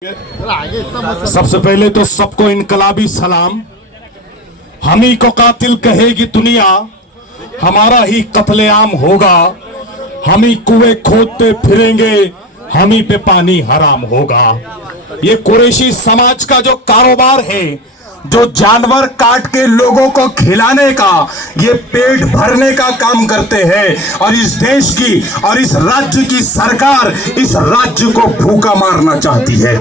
सबसे पहले तो सबको इनकलाबी सलाम। हम ही को कातिल कहेगी दुनिया, हमारा ही कत्लेआम होगा। हम ही कुएं खोदते फिरेंगे, हम ही पे पानी हराम होगा। ये कुरैशी समाज का जो कारोबार है, जो जानवर काट के लोगों को खिलाने का, ये पेट भरने का काम करते हैं। और इस देश की और इस राज्य की सरकार इस राज्य को भूखा मारना चाहती है।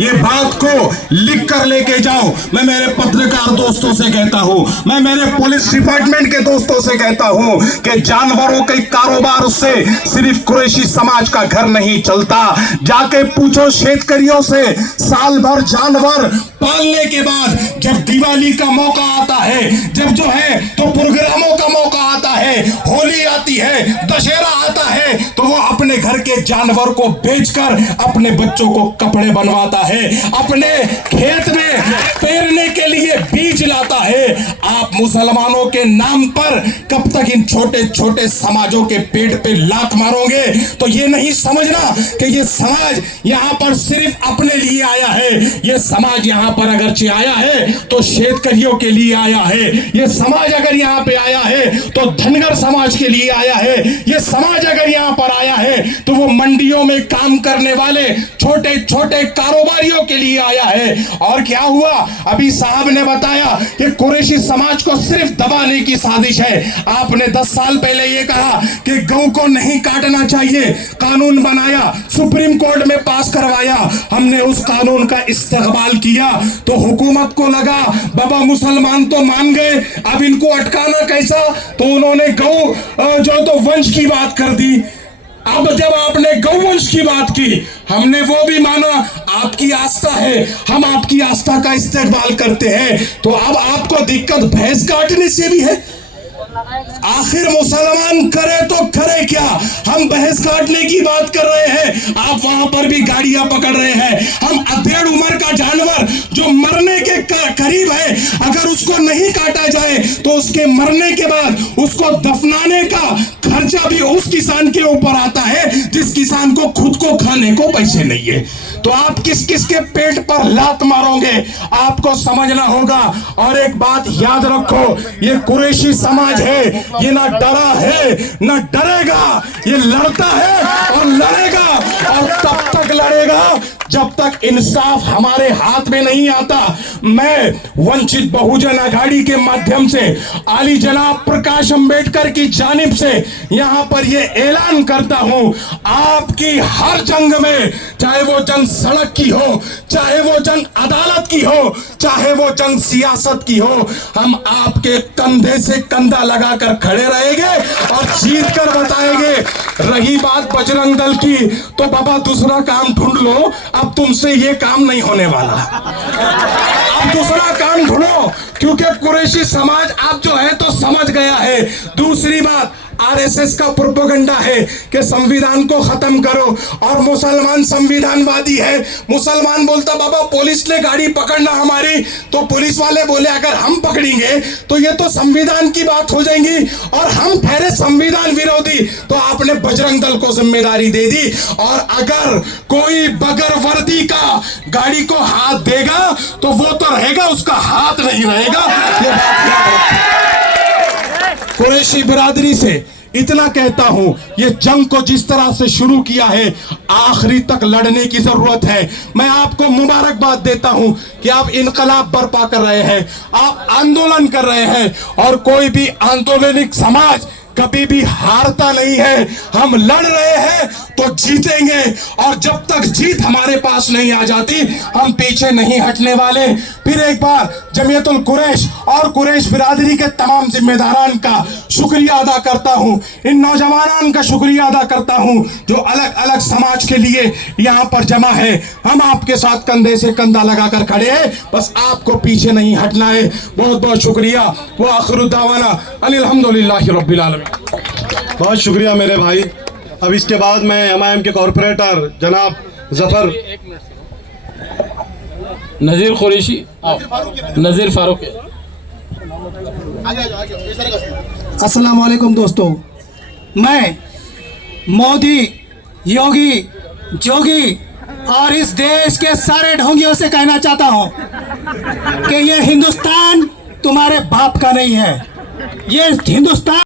ये बात को लिख कर लेके जाओ। मैं मेरे पत्रकार दोस्तों से कहता हूं, मैं मेरे पुलिस डिपार्टमेंट के दोस्तों से कहता हूं कि जानवरों के कारोबार से सिर्फ कुरैशी समाज का घर नहीं चलता। जाके पूछो शेतकरियों से, साल भर जानवर पालने के बाद जब दिवाली का मौका आता है, जब जो है तो प्रोग्रामों का मौका आता है, होली आती है, दशहरा आता है, तो वो अपने घर के जानवर को बेचकर अपने बच्चों को कपड़े बनवाता है, अपने खेत में पेरने के लिए बीज लाता है। आप मुसलमानों के नाम पर कब तक इन छोटे छोटे समाजों के पेट पे लात मारोगे? तो ये नहीं समझना कि ये समाज यहां पर सिर्फ अपने लिए आया है। ये समाज यहां पर अगरचे आया है तो शेतकरियों के लिए आया है। ये समाज अगर यहाँ पे आया है तो धनगर समाज के लिए आया है। ये समाज अगर यहाँ पर आया है तो वो मंडियों में काम करने वाले छोटे छोटे कारोबारियों के लिए आया है। और क्या हुआ? अभी साहब ने बताया कि कुरैशी समाज को सिर्फ दबाने की साजिश है। आपने 10 साल पहले ये कहा कि गौ को नहीं काटना चाहिए, कानून बनाया, सुप्रीम कोर्ट में पास करवाया। हमने उस कानून का इस्तेमाल किया तो हुकूमत को लगा बाबा मुसलमान तो मान गए, अब इनको अटकाना कैसा? तो उन्होंने गौ जो तो वंश की बात कर दी। अब जब आपने गौवंश की बात की, हमने वो भी माना। आपकी आस्था है, हम आपकी आस्था का इस्तेमाल करते हैं। तो अब आपको दिक्कत भैंस काटने से भी है। आखिर मुसलमान करे तो करे क्या? हम भैंस काटने की बात कर रहे हैं, आप वहां पर भी गाड़ियां पकड़ रहे हैं। हम अधेड़ उम्र का जानवर जो मरने के करीब है, अगर उसको नहीं काटा जाए तो उसके मरने के बाद उसको दफनाने का खर्चा भी उस किसान के ऊपर आता है जिस किसान को खुद को खाने को पैसे नहीं है। तो आप किस किस के पेट पर लात मारोगे? आपको समझना होगा। और एक बात याद रखो, ये कुरैशी समाज है, ये ना डरा है ना डरेगा। ये लड़ता है और लड़ेगा, और तब तक लड़ेगा जब तक इंसाफ हमारे हाथ में नहीं आता। मैं वंचित बहुजन आघाड़ी के माध्यम से आली जनाब प्रकाश अंबेडकर की जानिब से यहां पर यह ऐलान करता हूं, आपकी हर जंग में, चाहे वो जंग सड़क की हो, चाहे वो जंग अदालत की हो, चाहे वो जंग सियासत की हो, हम आपके कंधे से कंधा लगाकर खड़े रहेंगे और जीत कर बताएंगे। रही बात बजरंग दल की, तो बाबा दूसरा काम ढूंढ लो, अब तुमसे ये काम नहीं होने वाला। अब दूसरा काम ढूंढो, क्योंकि कुरैशी समाज आप जो है तो समझ गया है। दूसरी बात, आरएसएस का प्रोपेगेंडा है कि संविधान को खत्म करो, और मुसलमान संविधानवादी है। मुसलमान बोलता बाबा पुलिस ने गाड़ी पकड़ना हमारी, तो पुलिस वाले बोले अगर हम पकड़ेंगे तो ये तो संविधान की बात हो जाएगी और हम ठहरे संविधान विरोधी। तो आपने बजरंग दल को जिम्मेदारी दे दी। और अगर कोई बगैर वर्दी का गाड़ी को हाथ देगा तो वो तो रहेगा, उसका हाथ नहीं रहेगा। ये बात याद रखो। कुरैशी बिरादरी से इतना कहता हूं, ये जंग को जिस तरह से शुरू किया है, आखिरी तक लड़ने की जरूरत है। मैं आपको मुबारकबाद देता हूं कि आप इनकलाब बर्पा कर रहे हैं, आप आंदोलन कर रहे हैं, और कोई भी आंदोलनिक समाज कभी भी हारता नहीं है। हम लड़ रहे हैं तो जीतेंगे, और जब तक जीत हमारे पास नहीं आ जाती हम पीछे नहीं हटने वाले। फिर एक बार जमीयतुल कुरैश और कुरैश बिरादरी के तमाम जिम्मेदारान का शुक्रिया अदा करता हूं, इन नौजवानों का शुक्रिया अदा करता हूं जो अलग अलग समाज के लिए यहाँ पर जमा है। हम आपके साथ कंधे से कंधा लगाकर खड़े हैं, बस आपको पीछे नहीं हटना है। बहुत बहुत शुक्रिया। वो आखिर दावाना अल्हम्दुलिल्लाहि रब्बिल आलमीन। बहुत शुक्रिया मेरे भाई। अब इसके बाद मैं एमआईएम के कॉर्पोरेटर जनाब जफर नज़ीर कुरैशी, नज़ीर फारूक। अस्सलाम वालेकुम दोस्तों, मैं मोदी, योगी, जोगी और इस देश के सारे ढोंगियों से कहना चाहता हूं कि ये हिंदुस्तान तुम्हारे बाप का नहीं है, ये हिंदुस्तान